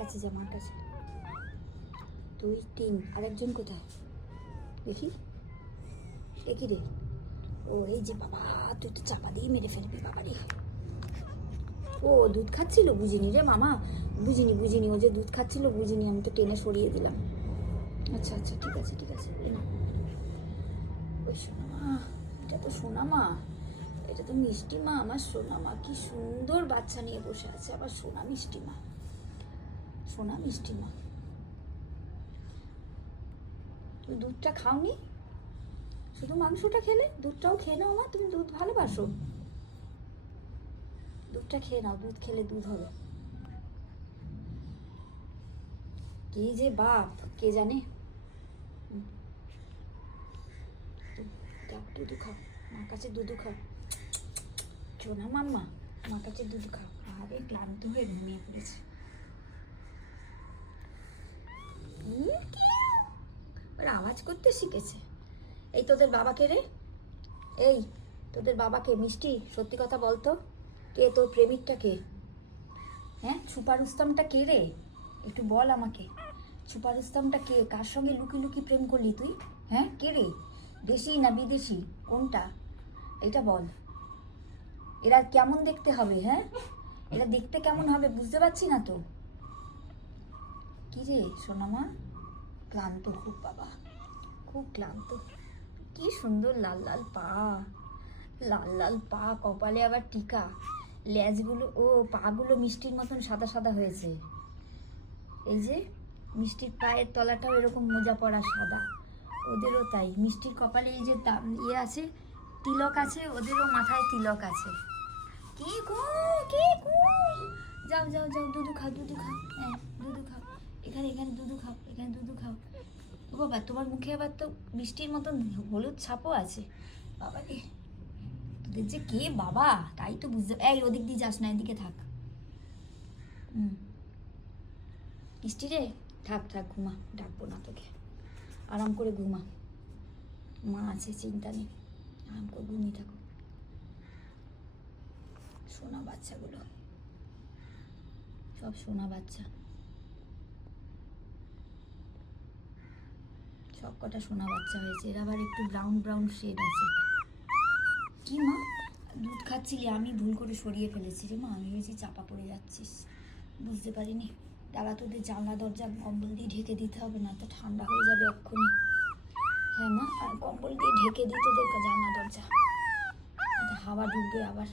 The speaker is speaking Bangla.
কাছে যা, মার কাছে। 2 3 আরেকজন কোথায় দেখি? দেখি রে, ও এই যে। বাবা তুই তো চাপা দিয়ে মেরে ফেলবি বাবা রে। ও দুধ খাচ্ছিল, বুঝিনি রে মামা, বুঝিনি ও যে দুধ খাচ্ছিল বুঝিনি, আমি তো টেনে সরিয়ে দিলাম। আচ্ছা আচ্ছা ঠিক আছে ঠিক আছে, এই না। ওই সোনা মা, এটা তো সোনা মা, এটা তো মিষ্টি মা, আমার সোনা মা কি সুন্দর বাচ্চা নিয়ে বসে আছে, আবার সোনা মিষ্টি মা, সোনা মিষ্টি মা। তুমি দুধটা খাওনি, শুধু মাংসটা খেলে? দুধটাও খেয়ে নাও মা, তুমি দুধ ভালোবাসো, দুধটা খেয়ে নাও, দুধ খেলে দুধ হবে। কি যে বাপ কে জানে। দুধু খাও, মার কাছে দুধু খাও, সোনা মাম্মা, মার কাছে দুধ খাও। আরে ক্লান্ত হয়ে ঘুমিয়ে পড়েছে। ওরা আওয়াজ করতে শিখেছে। এই তোদের বাবাকে রে, এই তোদের বাবাকে, মিষ্টি সত্যি কথা বলতো, কে তোর প্রেমিকটা কে? হ্যাঁ, ছুপা রুস্তমটা কে রে? একটু বল আমাকে, ছুপা রুস্তমটা কে? কার সঙ্গে লুকি লুকি প্রেম করলি তুই? হ্যাঁ কে রে? দেশি না বিদেশি কোনটা, এটা বল। এরা কেমন দেখতে হবে? হ্যাঁ, এরা দেখতে কেমন হবে বুঝতে পারছি না তো। কি রে সোনামা, ক্লান্ত খুব বাবা, খুব ক্লান্ত। কি সুন্দর লাল লাল পা, লাল লাল পা, কপালে আবার টিকা, লেজগুলো ও পাগুলো মিষ্টির মতন সাদা সাদা হয়েছে। এই যে মিষ্টির পায়ের তলাটাও এরকম মোজা পড়া সাদা, ওদেরও তাই। মিষ্টির কপালে এই যে ইয়ে আছে, তিলক আছে, ওদেরও মাথায় তিলক আছে। কে গো, কে গো? যাও যাও যাও, দুধু খাও, দুধু খাও, হ্যাঁ দুধু খাও, এখানে এখানে দুধু খাও, এখানে দুধু খাও। ও বাবা, তোমার মুখে আবার তো মিষ্টির মতন হলুদ ছাপও আছে। বাবা রে, তোদের যে কে বাবা তাই তো বুঝতে। এই ওদিক দিয়ে যাস না, এদিকে থাক। মিষ্টি রে, থাক থাক, ঘুমা, ডাকবো না তোকে, আরাম করে ঘুমা, মা আছে, চিন্তা নেই, আরাম করে ঘুমিয়ে থাকো। সোনা বাচ্চাগুলো সব সোনা বাচ্চা, সব কটা সোনা বাচ্চা হয়েছে। এর আবার একটু ব্রাউন ব্রাউন শেড আছে। কি মা, দুধ খাচ্ছিলি, আমি ভুল করে সরিয়ে ফেলেছি রে মা, আমি ভেবেছি চাপা পড়ে যাচ্ছিস, বুঝতে পারিনি। দাঁড়া, তোদের জানলা দরজা কম্বল দিয়ে ঢেকে দিতে হবে, না তো ঠান্ডা হয়ে যাবে এক্ষুনি। হ্যাঁ মা, আর কম্বল দিয়ে ঢেকে দিই তোদের জানলা দরজা, হাওয়া ঢুকবে আবার।